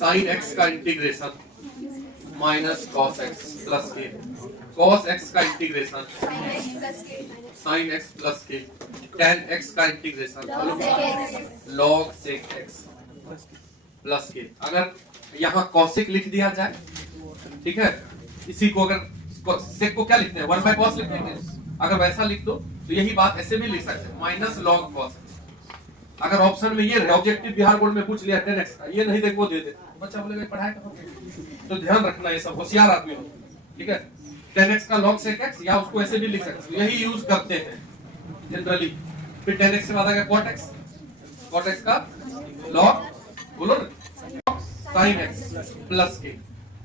Sign x का integration minus cos x plus के, cos x का इंटीग्रेशन साइन एक्स प्लस के, tan x का integration log sec x plus के। अगर यहाँ कॉसिक लिख दिया जाए, ठीक है, इसी को अगर सेक को क्या लिखते हैं, 1 बाय कॉस लिखते हैं, अगर वैसा लिख दो तो यही बात ऐसे भी लिख सकते हैं माइनस लॉग कॉस। अगर ऑप्शन में ये ऑब्जेक्टिव बिहार बोर्ड में पूछ लिया 10x का, ये नहीं देखो दे दे, बच्चा बोलेगा पढ़ाई कहाँ। तो ध्यान रखना, ये सब होशियार आदमी हो, ठीक है। 10x का log sec x, या उसको ऐसे भी लिख सकते हो, यही यूज करते हैं जनरली। फिर 10x के बाद आ गया cot x, cot x का log बोलो sin x प्लस के,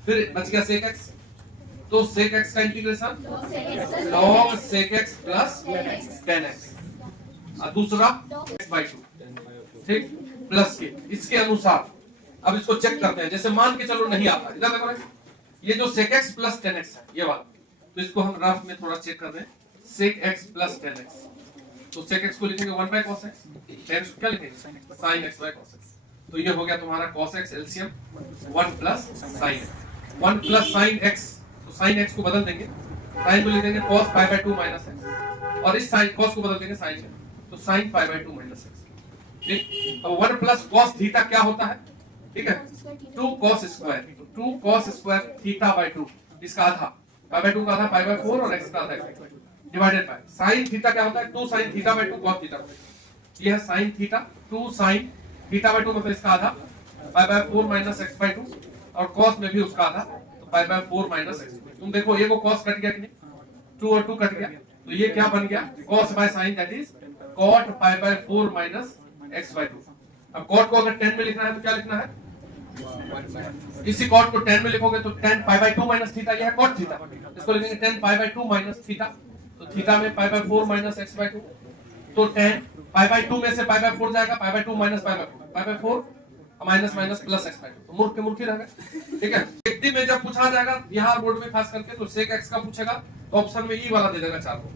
फिर बच गया sec x, तो sec x का integration log sec x plus 10x, और दूसरा x by 2, ठीक, प्लस के। इसके अनुसार अब इसको चेक करते हैं, जैसे मान के चलो नहीं आता, इधर देखो ये जो sec x प्लस 10x है ये वाला, तो इसको हम ग्राफ में थोड़ा चेक कर रहे हैं, sec x प्लस 10x, तो sec x को लिखेंगे 1 बाय cos x, 10x को क्या लिखेंगे sin x by cos x, तो ये हो गया तुम्हारा cos x LCM 1 plus sin x, 1 plus sin x, तो sin x को बदल देंगे, sin को लिख देंगे cos pi by 2 minus x, और इस sin cos को बदल देंगे sin से, तो sin pi by 2 minus x, ठीक। अब 1 प्लस cos थीटा क्या होता है, ठीक है, 2 cos square, 2 cos square theta by 2, इसका आधा पाई बाय 2 का आधा पाई बाय 4 और x का आधा डिवाइडेड बाय sin थीटा क्या होता है, 2 sin theta by 2 cos theta, ये है sin theta, 2 sin theta by 2 मतलब इसका आधा pi by 4 minus x by 2, और cos में भी उसका आधा, तो पाई बाय 4 माइनस x। तुम देखो ये को cos कट गया कि नहीं, 2 और 2 कट गया, तो ये क्या बन गया, cos by sin that is cot pi by 4 minus x by 2। अब cot को अगर 10 में लिखना है तो क्या लिखना है, इसी cot को 10 में लिखोगे तो 10 पाई बाय 2 माइनस थीटा, यह है cot थीटा, इसको लिखेंगे 10 पाई बाय 2 माइनस थीटा, तो थीटा में pi by 4 minus x by 2, तो 10 पाई बाय 2 में से पाई बाय 4 जाएगा, pi by 2 minus pi by 4 minus minus plus x by 2, तो मूर्ख के मूर्ख ही रह गए, ठीक है। व्यक्ति में जब पूछा जाएगा बिहार बोर्ड में खास करके, तो sec x का पूछेगा तो ऑप्शन में ई वाला दे देगा 4 को,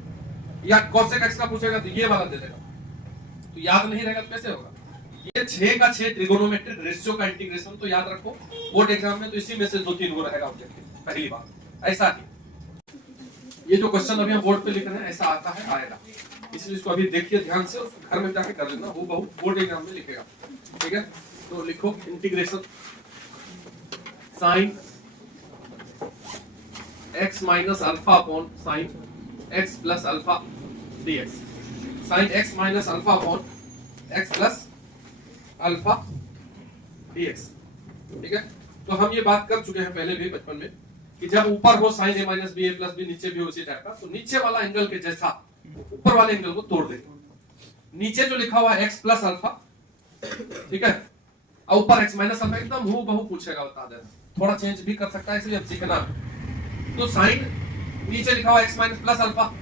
या cosec x का पूछेगा तो ये वाला दे देगा, तो याद नहीं रहेगा तो कैसे होगा। ये 6 का 6 ट्रिगोनोमेट्रिक रेशियो का इंटीग्रेशन, तो याद रखो बोर्ड एग्जाम में तो इसी में से 2-3 को रहेगा ऑब्जेक्टिव, पहली बात ऐसा ही। ये जो क्वेश्चन अभी हम बोर्ड पे लिख रहे हैं ऐसा आता है आएगा, इसलिए इसको अभी देखिए ध्यान से, घर में जाके कर लेना, वो बहुत बोर्ड एग्जाम में लिखेगा, ठीक है। तो लिखो integration sine x minus alpha upon sine x plus alpha dx, sine x minus alpha upon x plus alpha dx, ठीक है। तो हम ये बात कर चुके हैं पहले भी बचपन में कि जब ऊपर हो sine a minus B A plus B, नीचे भी हो उसी टाइप का, तो नीचे वाला एंगल के जैसा ऊपर वाले एंगल को तोड़ देंगे। नीचे जो लिखा हुआ है x प्लस अल्फा, ठीक है, और ऊपर x माइनस अल्फा, एकदम हूबहू पूछेगा, बता देना, थोड़ा चेंज भी कर सकता है, इसलिए अब सीखना। तो साइन नीचे लिखा हुआ x माइनस प्लस अल्फा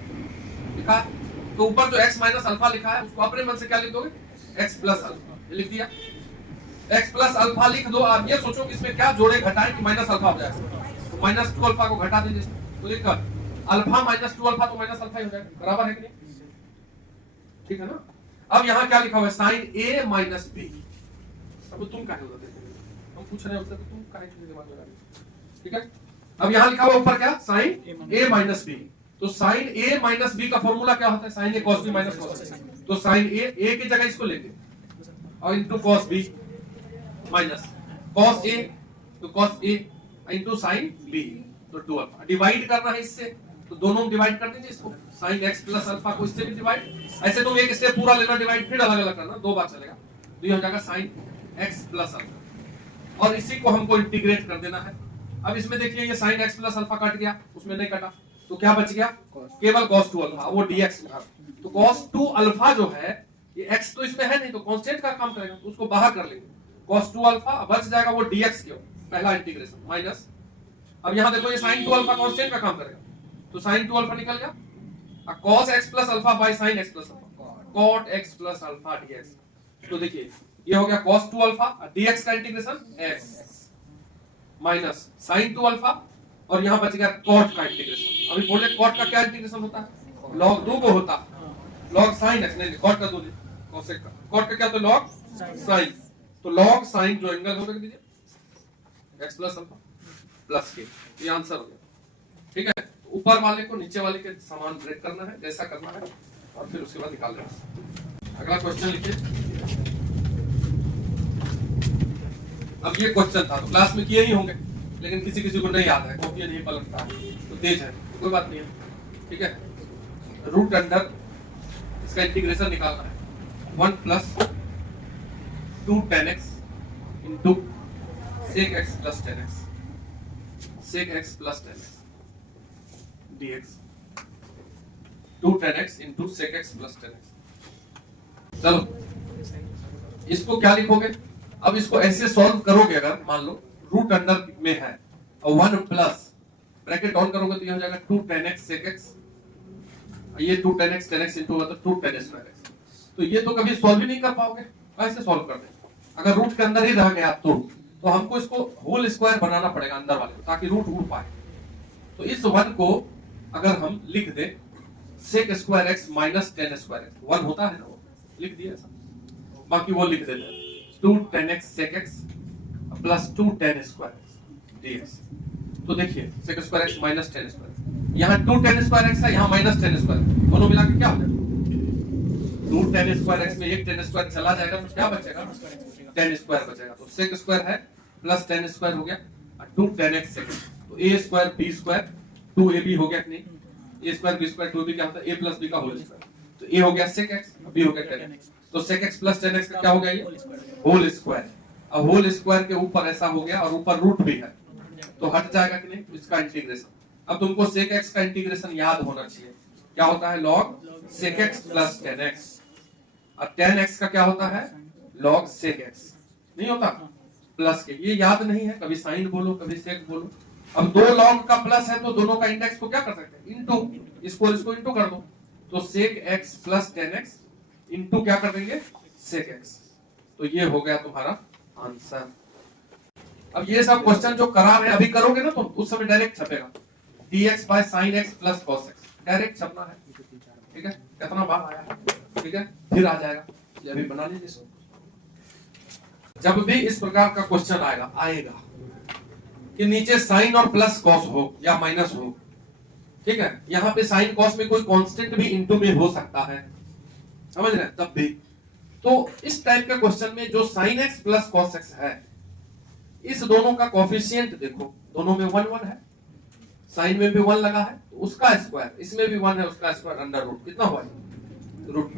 लिखा है, तो ऊपर जो x माइनस अल्फा लिखा है उसको अपने मन से क्या लिख दोगे, x प्लस अल्फा लिख दिया, x प्लस अल्फा लिख दो। आप ये सोचो कि इसमें क्या जोड़े घटाएं कि माइनस अल्फा हो जाएगा, तो माइनस 2 अल्फा को घटा दीजिए, तो लिख अल्फा माइनस 2 अल्फा तो माइनस अल्फा ही हो जाएगा, बराबर है कि नहीं, ठीक है ना। अब यहाँ क्या लिखा हुआ है, साइन a माइनस बी, अब तुम काहे होगा, हम पूछ रहे हैं उससे, तो तुम काहे दिमाग लगा रहे हो, ठीक है। अब यहाँ लिखा हुआ ऊपर क्या, साइन a माइनस बी, तो साइन a माइनस बी का फॉर्मूला क्या होता है, sine a cos b minus cos a, तो साइन a की जगह इसको लेंगे और into cos b minus cos a, तो cos a into sine b, तो 2 अल्फा डिवाइड करना है इससे, तो दोनों डिवाइड कर दीजिए इसको, साइन x प्लस अल्फा को इससे भी डिवाइड, ऐसे तुम एक स्टेप पूरा लेना डिवाइड, फिर अलग अलग करना, 2 बार चलेगा, तो ये हो जाएगा साइन x प्लस अल्फा, और इसी को हमको इंटीग्रेट कर देना है। अब इसमें देखिए ये sine x plus alpha cut गया, उसमें नहीं कटा, तो क्या बच गया, केवल cos 2 अल्फा, वो dx में, तो cos 2 अल्फा जो है, ये x तो इसमें है नहीं, तो कांस्टेंट का काम करेगा, तो उसको बाहर कर लेंगे, cos 2 अल्फा बच जाएगा वो dx क्यों, पहला इंटीग्रेशन माइनस, अब यहाँ देखो ये sin 2 अल्फा कांस्टेंट का काम करेगा, तो sin 2 अल्फा निकल गया, cos x plus alpha by sin x plus alpha, cot x plus alpha dx, तो देखिए ये हो गया cos 2 अल्फा, dx का integration x minus sin 2 alpha, और यहाँ बच गया cot का इंटीग्रेशन। अभी बोले cot का क्या इंटीग्रेशन होता है, log 2 को होता, log sin x, नहीं cot का 2 cosec का, cot का क्या होता है, log sin, तो log sin जो एंगल होगा दीजिए x प्लस अल्फा प्लस के, ये आंसर हो गया। ठीक है, ऊपर वाले को नीचे वाले के समान ब्रेक करना है, जैसा करना है, और फिर उसके बाद निकाल लेना। अगला क्वेश्चन लिखिए। अब ये क्वेश्चन था तो क्लास में किए ही होंगे, लेकिन किसी किसी को नहीं आता है, कॉपी नहीं पलटता है, तो तेज है, कोई बात नहीं है। ठीक है, रूट अंडर इसका इंटीग्रेशन निकालना है, 1 plus 2 tan x into sec x plus tan x, sec x plus tan x dx, 2 tan x into sec x plus tan x। चलो इसको क्या लिखोगे? अब इसको ऐसे सॉल्व करोगे, अगर मान लो रूट अंडर में है और 1 प्लस ब्रैकेट ऑन करोगे तो ये हो जाएगा 2 tan x sec x, ये 2 tan x इंटू मतलब 2 tan स्क्वायर x। तो ये तो कभी सॉल्व ही नहीं कर पाओगे, कैसे सॉल्व करते हैं? अगर रूट के अंदर ही रह गया तो हमको इसको होल स्क्वायर बनाना पड़ेगा अंदर वाले को, ताकि रूट उड़ पाए। तो इस 1 को अगर हम लिख दे sec square x minus tan square x, 1 होता है ना, वो लिख दिया ऐसा, बाकी वो लिख देते हैं 2 tan x sec x plus 2 tan square x dx। तो देखिए sec square x minus tan square, यहाँ 2 tan स्क्वायर x है, यहाँ माइनस tan स्क्वायर, दोनों मिला के क्या हो जाएगा? 2 tan स्क्वायर x में एक tan स्क्वायर चला जाएगा तो क्या बचेगा? tan स्क्वायर बचेगा। तो sec स्क्वायर है प्लस tan स्क्वायर हो गया, 2 tan x sec, तो a square b square 2ab हो गया कि नहीं? a square b square 2ab क्या होता है? a प्लस b का होल स्क्वायर। तो a हो गया sec x, b हो गया tan x, तो sec x plus tan x का क्या हो गया? ये होल स्क्वायर। अब होल स्क्वायर के ऊपर ऐसा हो गया और ऊपर रूट भी है, तो हट जाएगा कि नहीं? इसका इंटीग्रेशन। अब तुमको sec x का इंटीग्रेशन याद होना चाहिए, क्या होता है? log sec x plus tan x, और tan x का क्या होता है? log sec x, नहीं होता प्लस के, ये याद नहीं है, कभी साइन बोलो कभी सेक बोलो। अब 2 log का प्लस है तो दोनों का इंडेक्स को क्या कर सकते हैं? इनटू, इसको इनटू कर दो, तो sec x plus tan x into क्या कर देंगे? sec x। तो ये हो गया तुम्हारा आंसर। अब ये सब क्वेश्चन जो करा रहे अभी करोगे ना, तो उस समय डायरेक्ट छपेगा dx by sin x plus cos x, direct छपना है। ठीक है, कितना बार आया है? ठीक है, फिर आ जाएगा, ये अभी बना लीजिए इसको। जब भी इस प्रकार का क्वेश्चन आएगा कि नीचे साइन और प्लस कॉस हो या माइनस हो, ठीक है, यहाँ पे साइन कॉस में कोई कांस्टेंट भी इनटू में हो सकता है, समझ रहे हैं? तब भी तो इस टाइप का क्वेश्चन में जो sin x plus cos x है, इस दोनों का कोफिशिएंट देखो, दोनों में 1 1 है, साइन में भी 1 लगा है, तो उसका स्क्वायर, इसमें भी 1 है, उसका स्क्वायर अंडर रूट कितना हुआ? रूट।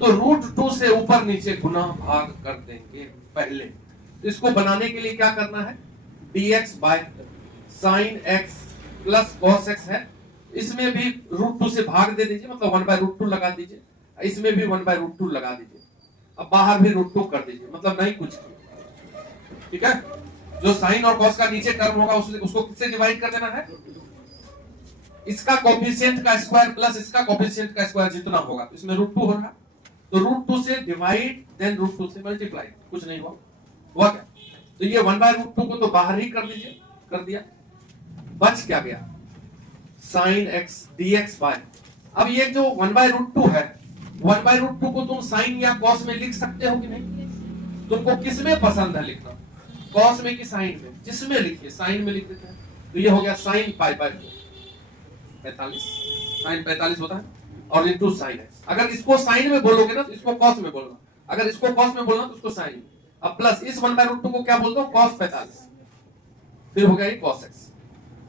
तो रूट 2 से ऊपर नीचे गुना भाग कर देंगे पहले। तो इसको बनाने के लिए क्या करना है? dx by sin x plus cos x है, इसमें भी रूट 2 से भाग दे दीजिए, मतलब 1 बाय रूट 2 लगा दीजिए, इसमें भी 1 बाय रूट 2 लगा दीजिए, अब बाहर भी रूट 2 कर दीजिए, मतलब नहीं कुछ किया। ठीक है, जो साइन और कॉस का नीचे टर्म होगा उसको किससे डिवाइड कर देना है? इसका कोफिशिएंट का स्क्वायर प्लस इसका कोफिशिएंट का स्क्वायर जितना होगा, तो इसमें रूट 2 हो रहा है, तो रूट 2 से डिवाइड देन रूट 2 से मल्टीप्लाई, कुछ नहीं हुआ क्या? तो ये 1 बाय रूट 2 को तो बाहर ही कर दीजिए, कर दिया, बच क्या गया? sin x dx बाय, अब ये जो 1 बाय रूट 2 है, 1 बाय रूट 2 को तुम साइन या कॉस में लिख सकते हो कि नहीं? तुमको किसमें पसंद है लिखना, कॉस में कि साइन में? जिसमें लिखिए, साइन में लिख देते हैं, तो ये हो गया sin पाई बाय 45, साइन 45 होता है, और इनटू sin x। अगर इसको साइन में बोलोगे ना तो इसको कॉस में बोलना, अगर इसको कॉस में बोलना तो इसको साइन। अब प्लस इस 1 बाय रूट 2 को क्या बोलते हो? cos 45, फिर हो गया ये cos x,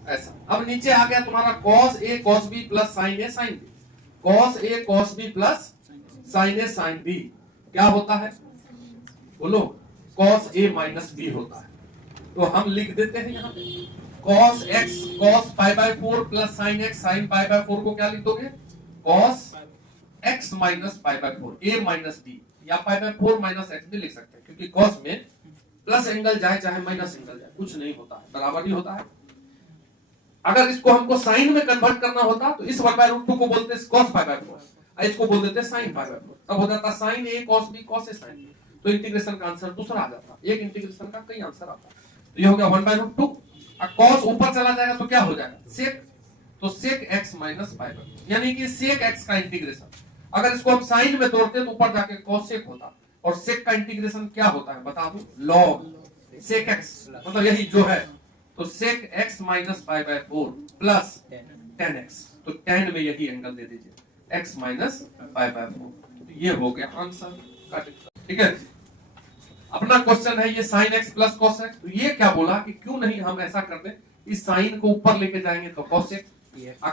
ऐसा। अब नीचे आ गया तुम्हारा cos a cos b plus sin a sin b, cos a cos b plus sin a sin b क्या होता है? बोलो, cos a माइनस b होता है। तो हम लिख देते हैं यहाँ पे cos x cos pi by 4 plus sin x sin pi by 4 को क्या लिख दोगे? cos x minus pi by 4 a minus b, या पाई बाय 4 माइनस x भी लिख सकते हैं, क्योंकि cos में प्लस एंगल जाए चाहे माइनस एंगल जाए कुछ नहीं होता है, बराबर ही होता है। अगर इसको हमको साइन में कन्वर्ट करना होता तो इस 1 बाय रूट 2 को बोलते हैं cos पाई बाय 4, इसको बोल देते हैं sin पाई बाय 4, तब हो जाता sin a cos b cos a sin b। तो इंटीग्रेशन का आंसर दूसरा आ जाता, एक इंटीग्रेशन का कई आंसर आता। तो ये हो गया 1 बाय रूट 2, अब cos ऊपर चला जाएगा तो क्या हो जाएगा? sec, तो sec x minus pi bye, यानी कि sec x का इंटीग्रेशन, अगर इसको हम साइन में तोड़ते तो ऊपर जाके cos sec होता, और sec का इंटीग्रेशन क्या होता है बता दो? log सेक एक्स मतलब यही जो है, तो sec x minus pi by 4 plus 10x, तो 10 में यही एंगल दे दीजिए x माइनस पाई बाय 4, तो ये हो गया आंसर का। ठीक है, अपना क्वेश्चन है ये sign x plus cos x, तो ये क्या बोला कि क्यों नहीं हम ऐसा करते, इस साइन को ऊपर लेके जाएंगे तो कॉस एक्स,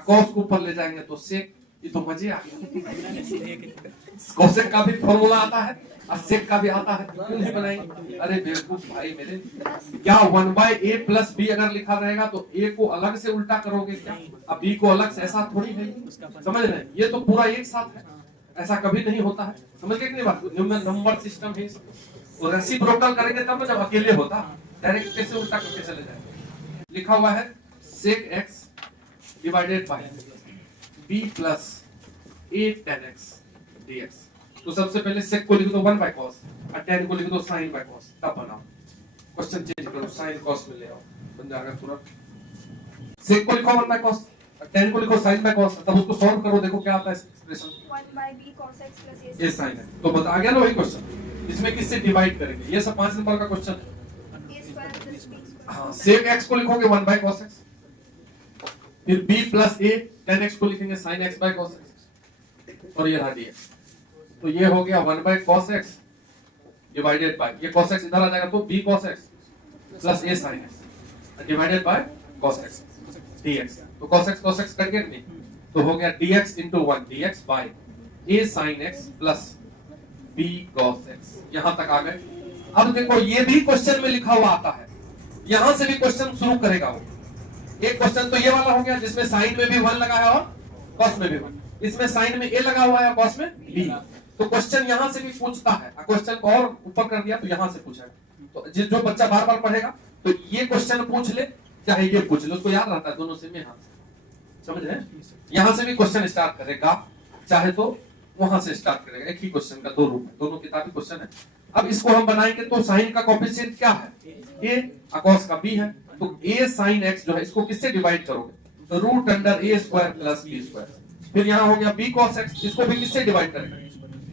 कॉस को ऊपर ले जाएंगे तो सेक, ये तो मजे आ गए। कोसेक का भी फॉर्मूला आता है और सेक का भी आता है, क्यों नहीं बनाएंगे? अरे बेवकूफ भाई मेरे, क्या 1/a प्लस b अगर लिखा रहेगा तो a को अलग से उल्टा करोगे क्या, अब b को अलग से, ऐसा थोड़ी है, समझ रहे हैं? ये तो पूरा एक साथ है, ऐसा कभी नहीं होता है, समझ गए कि नहीं बात? नंबर सिस्टम है, और रेसिप्रोकल करेंगे तब जब अकेले होता, डायरेक्ट कैसे उल्टा करके चले जाएंगे। लिखा हुआ है sec x divided by b plus a tan x dx, तो सबसे पहले सेक को लिख दो 1 बाय cos और tan को लिख दो sin बाय cos, तब बनाओ क्वेश्चन, चेंज करो sin cos में ले आओ, बन जाएगा तुरंत। सेक को लिखो 1 बाय cos और tan को लिखो sin बाय cos, तब उसको सॉल्व करो, देखो क्या आता है expression 1 by b cos x plus a a sin x, तो बता गया ना वही क्वेश्चन। इसमें किससे डिवाइड करेंगे, ये सब 5 नंबर का क्वेश्चन है। a square plus b square। हाँ, सेक x को लिखोगे 1 बाय cos x, फिर b plus a tan x को लिखेंगे sin x by cos x, और ये रहा dx, तो ये हो गया 1 by cos x divided by, ये cos x इधर आ जाएगा तो b cos x plus a sin x divided by cos x dx, तो cos x कट गया नहीं, तो हो गया dx into 1 dx by a sin x plus b cos x, यहां तक आ गए। अब देखो ये भी क्वेश्चन में लिखा हुआ आता है, यहां से भी क्वेश्चन शुरू करेगा वो। एक क्वेश्चन तो ये वाला हो गया जिसमें साइन में भी 1 लगा है और कॉस में भी 1, इसमें साइन में a लगा हुआ है और कॉस में b, तो क्वेश्चन यहां से भी पूछता है, क्वेश्चन को और ऊपर कर दिया तो यहां से पूछेगा। तो जो बच्चा बार बार पढ़ेगा तो ये क्वेश्चन पूछ ले चाहे ये पूछ ले, उसको याद रहता है दोनों से में हाथ से, समझ रहे हैं? यहां से भी क्वेश्चन स्टार्ट करेगा, चाहे तो वहां से स्टार्ट करेगा, एक ही क्वेश्चन का दो रूप है, दोनों किताबी क्वेश्चन है। अब इसको हम बनाएंगे तो साइन का कोएफिशिएंट क्या है a और कॉस का b है, तो a sin x जो है इसको किससे डिवाइड करोगे, तो root under a square plus b square, फिर यहाँ हो गया b cos x, इसको भी किससे डिवाइड करेंगे,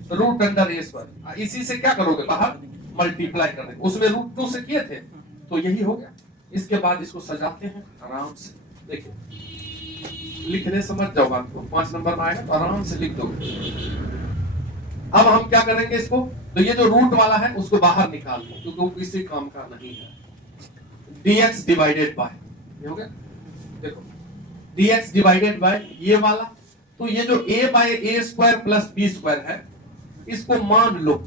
तो रूट अंडर a स्क्वायर, इसी से क्या करोगे बाहर मल्टीप्लाई कर देंगे, उसमें रूट 2 से किए थे तो यही हो गया। इसके बाद इसको सजाते हैं आराम से, देखिए लिखने समझ जाओ बात को, 5 नंबर में आएगा तो आराम से लिख दोगे। अब हम क्या करेंगे इसको, तो ये जो रूट वाला है उसको बाहर निकाल दो क्योंकि वो किसी काम का नहीं है, dx डिवाइडेड बाय, ये हो गया, देखो dx डिवाइडेड बाय ये वाला, तो ये जो a by a square plus b square है इसको मान लो,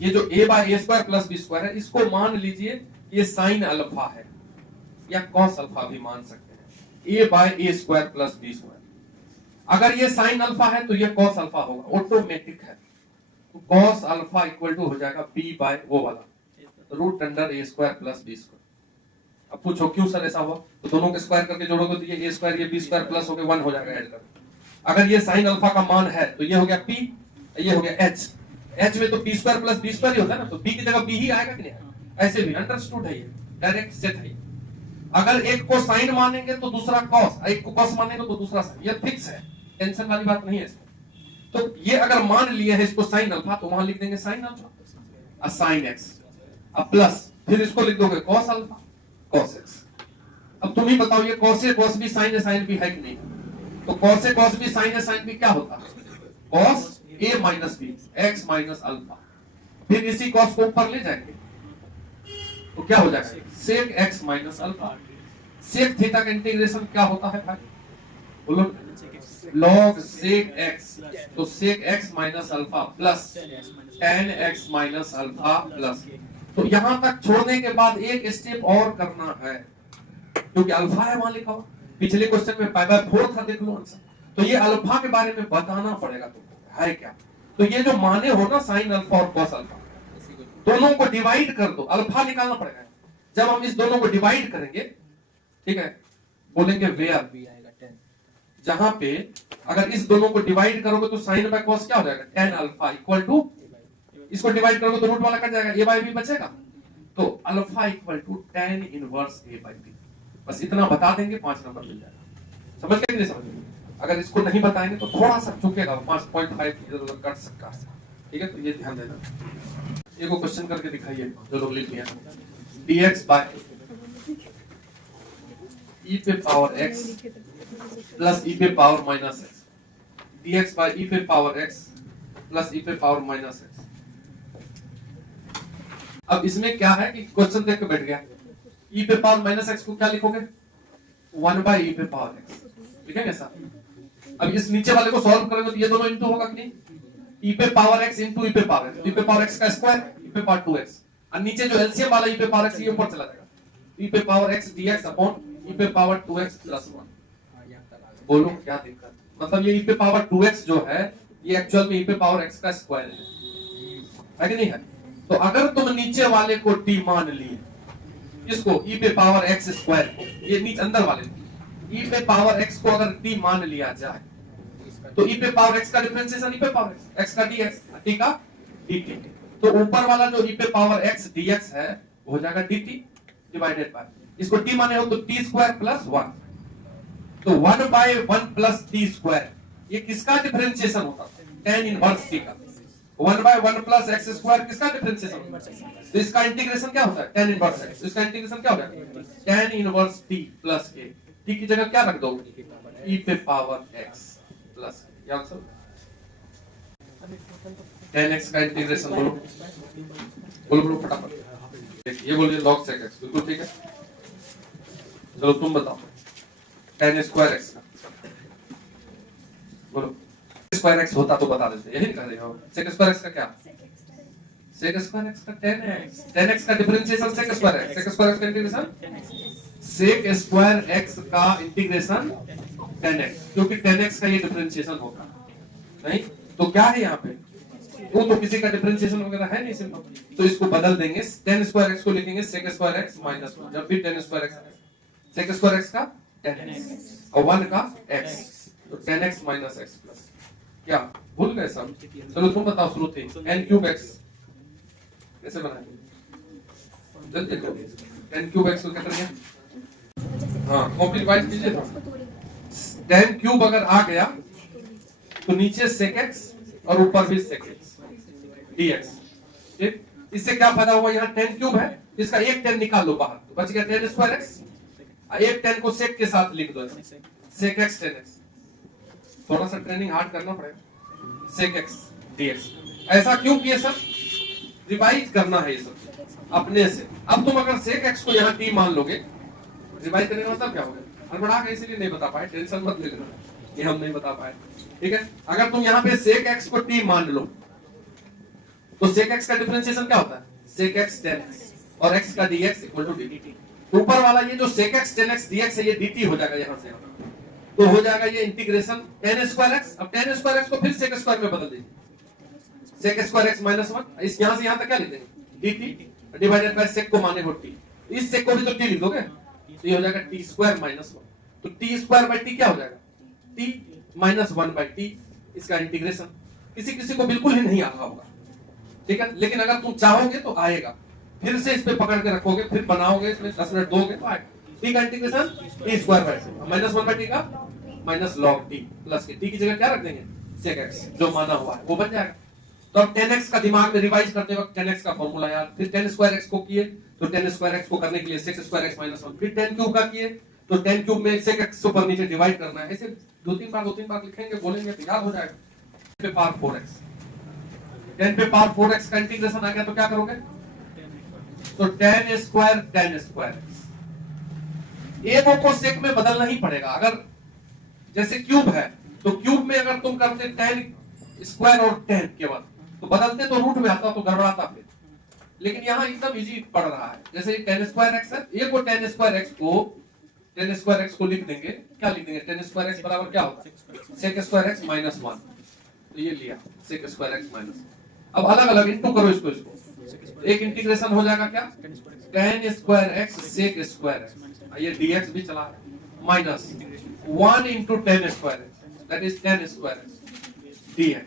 ये जो a by a square plus b square है इसको मान लीजिए ये साइन अल्फा है या कॉस अल्फा भी मान सकते हैं, a by a square plus b square, अगर ये साइन अल्फा है तो ये कॉस अल्फा होगा, ऑटोमेटिक है, तो कॉस अल्फा इक्वल टू हो जाएगा b बाय वो वाला root under a square plus b square. अब पूछो क्यों सर ऐसा हुआ, तो दोनों के स्क्वायर करके जोड़ोगे तो ये a स्क्वायर ये b स्क्वायर प्लस हो गया 1 हो जाएगा ऐड कर। अगर ये साइन अल्फा का मान है तो ये हो गया p, ये हो गया h, h में तो p square plus b square ही होता है ना, तो b की जगह b ही आएगा कि नहीं, ऐसे भी अंडरस्टूड है, ये डायरेक्ट सेट है। अगर एक को साइन मानेंगे तो दूसरा कॉस, एक को कॉस मानेंगे तो दूसरा साइन, ये फिक्स है, टेंशन वाली बात नहीं है इसमें। तो ये अगर मान लिए है इसको साइन अल्फा तो वहां लिख देंगे साइन अल्फा साइन एक्स, अब प्लस फिर इसको लिख दोगे कॉस अल्फा कॉस एक्स। अब तुम ही बताओ ये cos A cos B sine A sine B है कि नहीं, तो cos A cos B sine A sine B क्या होता है, cos A minus B x minus alpha, फिर इसी कॉस को ऊपर ले जाएंगे तो क्या हो जाएगा sec x minus alpha. Sec theta का इंटीग्रेशन क्या होता है भाई, बोलो लॉग सेक एक्स, तो sec x minus alpha plus tan x minus alpha plus, तो यहां तक छोड़ने के बाद एक स्टेप और करना है क्योंकि अल्फा है वहां लिखा हुआ, पिछले क्वेश्चन में पाई बाय 4 था, देख लो आंसर, तो ये अल्फा के बारे में बताना पड़ेगा तुमको है क्या, तो ये जो माने हो ना साइन अल्फा और कॉस अल्फा दोनों को डिवाइड कर दो, अल्फा निकालना पड़ेगा। जब हम इस दोनों को डिवाइड करेंगे ठीक है, बोलेंगे वेयर भी आएगा 10, जहां पे अगर इस दोनों को डिवाइड करोगे तो साइन बाय कॉस क्या हो जाएगा tan अल्फा इक्वल टू, इसको डिवाइड करोगे तो रूट वाला कट जाएगा, a बाय b बचेगा, तो alpha equal to tan inverse a by b, बस इतना बता देंगे 5 नंबर मिल जाएगा। समझ गए नहीं समझ गए? अगर इसको नहीं बताएंगे तो थोड़ा सा चुकेगा, 5.5 इधर उधर कट सकता है, ठीक है, तो ये ध्यान देना। एक क्वेश्चन करके दिखाइए जो लोग लिख लिया। dx by e पे पावर x प्लस e पे power minus x, dx by e पे पावर x प्लस e पे पावर माइनस x। अब इसमें क्या है कि क्वेश्चन देख के बैठ गया, e पे पावर माइनस x को क्या लिखोगे, 1 by e पे पावर x लिखेंगे ऐसा। अब इस नीचे वाले को सॉल्व करेंगे तो ये दोनों इंटू होगा कि नहीं, e पे पावर x इंटू e पे पावर x, e पे पावर x का स्क्वायर e पे पावर 2x, और नीचे जो एलसीएम वाला e पे पावर x ये ऊपर चला जाएगा, e पे power x dx upon e पे पावर 2x प्लस 1। बोलो क्या दिक्कत, मतलब ये e पे पावर 2x जो है ये एक्चुअल में e पे पावर x का स्क्वायर है कि नहीं है। तो अगर तुम नीचे वाले को t मान लिए, इसको e पे पावर x स्क्वायर को, ये नीचे अंदर वाले e पे पावर x को अगर t मान लिया जाए तो e पे पावर x का डिफरेंशिएशन e पे पावर x का dx, t का dt, तो ऊपर वाला जो e पे पावर x dx है हो जाएगा dt डिवाइडेड बाय, इसको t माने हो तो t स्क्वायर प्लस 1, तो 1 बाय 1 प्लस t स्क्वायर, ये किसका डिफरेंशिएशन होता है, tan इनवर्स t का। 1 बाय 1 प्लस x स्क्वायर किसका डिफरेंशिएशन होता है, तो इसका इंटीग्रेशन क्या होता है, tan इनवर्स x, इसका इंटीग्रेशन क्या हो जाएगा, tan inverse t plus k, t की जगह क्या रख दो, e पे पावर x प्लस, ये आंसर। tan x का इंटीग्रेशन बोलो बोलो बोलो फटाफट, ये बोलिए log sec x, बिल्कुल ठीक है। चलो तुम बताओ tan स्क्वायर x का बोलो, स्क्वायर x होता तो बता देते, यही कर रहे हो। sec स्क्वायर x का क्या, sec स्क्वायर x का tan x का differentiation sec square x, sec square x का इंटीग्रेशन sec स्क्वायर x का इंटीग्रेशन tan x, क्योंकि tan x का ये डिफरेंशिएशन होगा नहीं, तो क्या है यहाँ पे, तो किसी का डिफरेंशिएशन वगैरह है नहीं सिंपल, तो इसको बदल देंगे, tan स्क्वायर x को लिखेंगे sec स्क्वायर x माइनस 1, जब भी tan square x, sec square x का tan x और 1 का x, तो tan x minus x plus, क्या भूल गए सब, चलो तुम बताओ शुरू थे, n क्यूब x कैसे बनाएंगे, जल्दी करो, n क्यूब x को क्या करेंगे, हाँ कॉपी डिवाइड कीजिए, tan क्यूब अगर आ गया तो नीचे sec x और ऊपर भी sec x dx, ठीक, इससे क्या फायदा हुआ, यहाँ tan क्यूब है, इसका एक tan निकाल लो बाहर, तो बच गया tan स्क्वायर x, एक tan को sec के साथ लिख दो, sec x tan x, थोड़ा सा ट्रेनिंग हार्ड करना पड़ेगा, sec x dx, ऐसा क्यों किए सर, रिवाइज करना है ये सब अपने से। अब तुम अगर sec x को यहाँ t मान लोगे, रिवाइज करने का मतलब क्या होगा, हड़बड़ा गए इसलिए नहीं बता पाए, टेंशन मत लेना कि हम नहीं बता पाए, ठीक है। अगर तुम यहाँ पे sec x को t मान लो तो sec x का डिफरेंशिएशन क्या होता है, sec x tan x और x का dx इक्वल टू dt, ऊपर वाला ये जो sec x tan x dx है ये dt हो जाएगा यहाँ से यहाँ, तो हो जाएगा ये इंटीग्रेशन tan स्क्वायर x, अब tan स्क्वायर x को फिर sec स्क्वायर में बदल दीजिए, sec स्क्वायर x माइनस 1, इस यहाँ से यहाँ तक क्या लिख देंगे dt डिवाइडेड बाय sec को माने हो t, इस sec को भी तो t लिख दोगे, तो ये हो जाएगा t स्क्वायर माइनस 1, तो t स्क्वायर बाय t क्या हो जाएगा, t माइनस 1 बाय t, इसका इंटीग्रेशन किसी किसी को बिल्कुल ही नहीं आता होगा, ठीक है, लेकिन अगर तुम चाहोगे तो आएगा, फिर से इस पे पकड़ के रखोगे, फिर बनाओगे, इसमें 10 मिनट दोगे तो आएगा, t का integration t square by t minus 1 by t का माइनस log t प्लस के, t की जगह क्या रख देंगे sec x जो माना हुआ है वो बन जाएगा। तो अब tan x का दिमाग में रिवाइज करते वक्त tan x का फॉर्मूला यार, फिर tan स्क्वायर x को किए तो tan स्क्वायर x को करने के लिए sec स्क्वायर x माइनस 1, फिर tan क्यूब का किए तो tan क्यूब में sec x ऊपर नीचे डिवाइड करना है, ऐसे दो तीन बार लिखेंगे, बोलेंगे तो याद हो जाएगा। पे पावर 4x, tan पे पावर 4x का इंटीग्रेशन आ गया तो क्या करोगे, तो tan स्क्वायर x, एक को sec में बदलना ही पड़ेगा, अगर जैसे क्यूब है तो क्यूब में अगर तुम करते tan स्क्वायर और tan के बाद तो बदलते तो रूट में आता तो गड़बड़ाता फिर, लेकिन यहाँ एकदम इजी पड़ रहा है, जैसे tan स्क्वायर x है, एक को tan स्क्वायर x को लिख देंगे, क्या लिख देंगे, tan स्क्वायर x बराबर क्या होगा sec स्क्वायर x माइनस 1, तो ये लिया sec स्क्वायर x माइनस, अब अलग अलग इंटू करो इसको, एक इंटीग्रेशन हो जाएगा क्या, tan square x sec square x, ये dx भी चला minus 1 into tan square x, that is tan square x dx।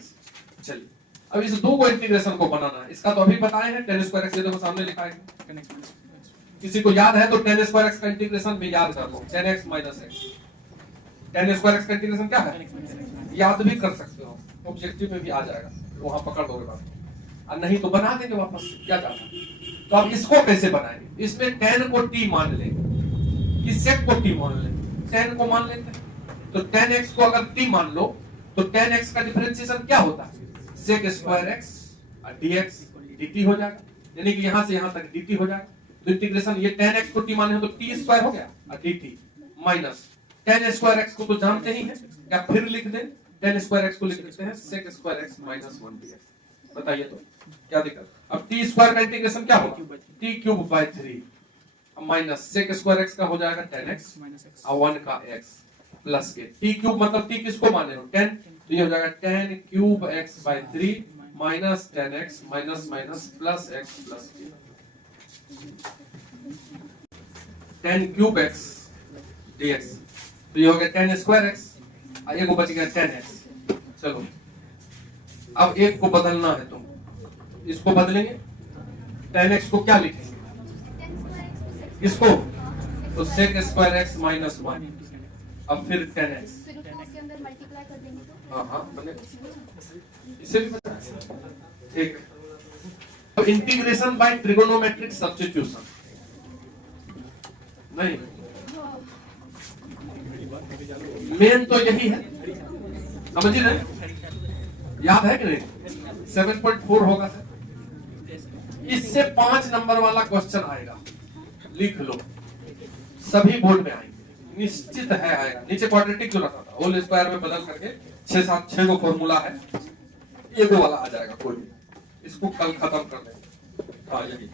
चलिए अब इस दो को इंटीग्रेशन को बनाना है, इसका तो अभी बताए हैं, tan स्क्वायर x ये देखो सामने लिखा है, किसी को याद है तो tan स्क्वायर x का इंटीग्रेशन भी याद कर लो, tan x minus x, tan square x का इंटीग्रेशन क्या है, याद भी कर सकते हो, ऑब्जेक्टिव में भी आ जाएगा, वहां पकड़ दोगे बात, और नहीं तो बना देंगे वापस, क्या जाता है। तो अब इसको कैसे बनाएंगे? इसमें tan को t मान लेंगे कि sec को t मान लेंगे, tan को मान लेते हैं। तो tan x को अगर t मान लो तो tan x का डिफरेंशिएशन क्या होता है? sec square x dx dt हो जाएगा, यानी कि यहां से यहां तक dt हो जाएगा। तो इंटीग्रेशन ये tan x को t माने तो t स्क्वायर हो गया और dt minus tan square x को तो जानते ही हैं, क्या फिर लिख दें? tan स्क्वायर x को लिख देते हैं sec square x minus 1 dx। बताइए तो क्या दिक्कत? अब t स्क्वायर का इंटीग्रेशन क्या होगा? t cube by 3 minus sec square x का हो जाएगा tan x और 1 का x प्लस के t क्यूब मतलब t किसको माने हो? 10, तो ये हो जाएगा tan cube x by 3 minus tan x minus minus plus x plus के tan क्यूब x dx। तो ये हो गया tan स्क्वायर x और एक को बच गया tan x। चलो अब एक को बदलना है, तुम इसको बदलेंगे, tan x को क्या लिखेंगे? इसको तो sec स्क्वायर x माइनस 1 अब फिर tan x। फिर उसको उसके अंदर मल्टीप्लाई कर देंगे तो हाँ बनेगा, इसे भी बता ठीक। तो इंटीग्रेशन बाय ट्रिगोनोमेट्रिक सब्स्टिट्यूशन नहीं, मेन तो यही है, समझ रहे? याद है कि नहीं? 7.4 होगा सर। इससे 5 नंबर वाला क्वेश्चन आएगा, लिख लो, सभी बोर्ड में आएंगे, निश्चित है आएगा। नीचे क्वाड्रेटिक जो रखा था होल स्क्वायर में बदल करके 6 को फॉर्मूला है, एगो वाला आ जाएगा कोई, इसको कल खत्म कर देंगे। हाँ यही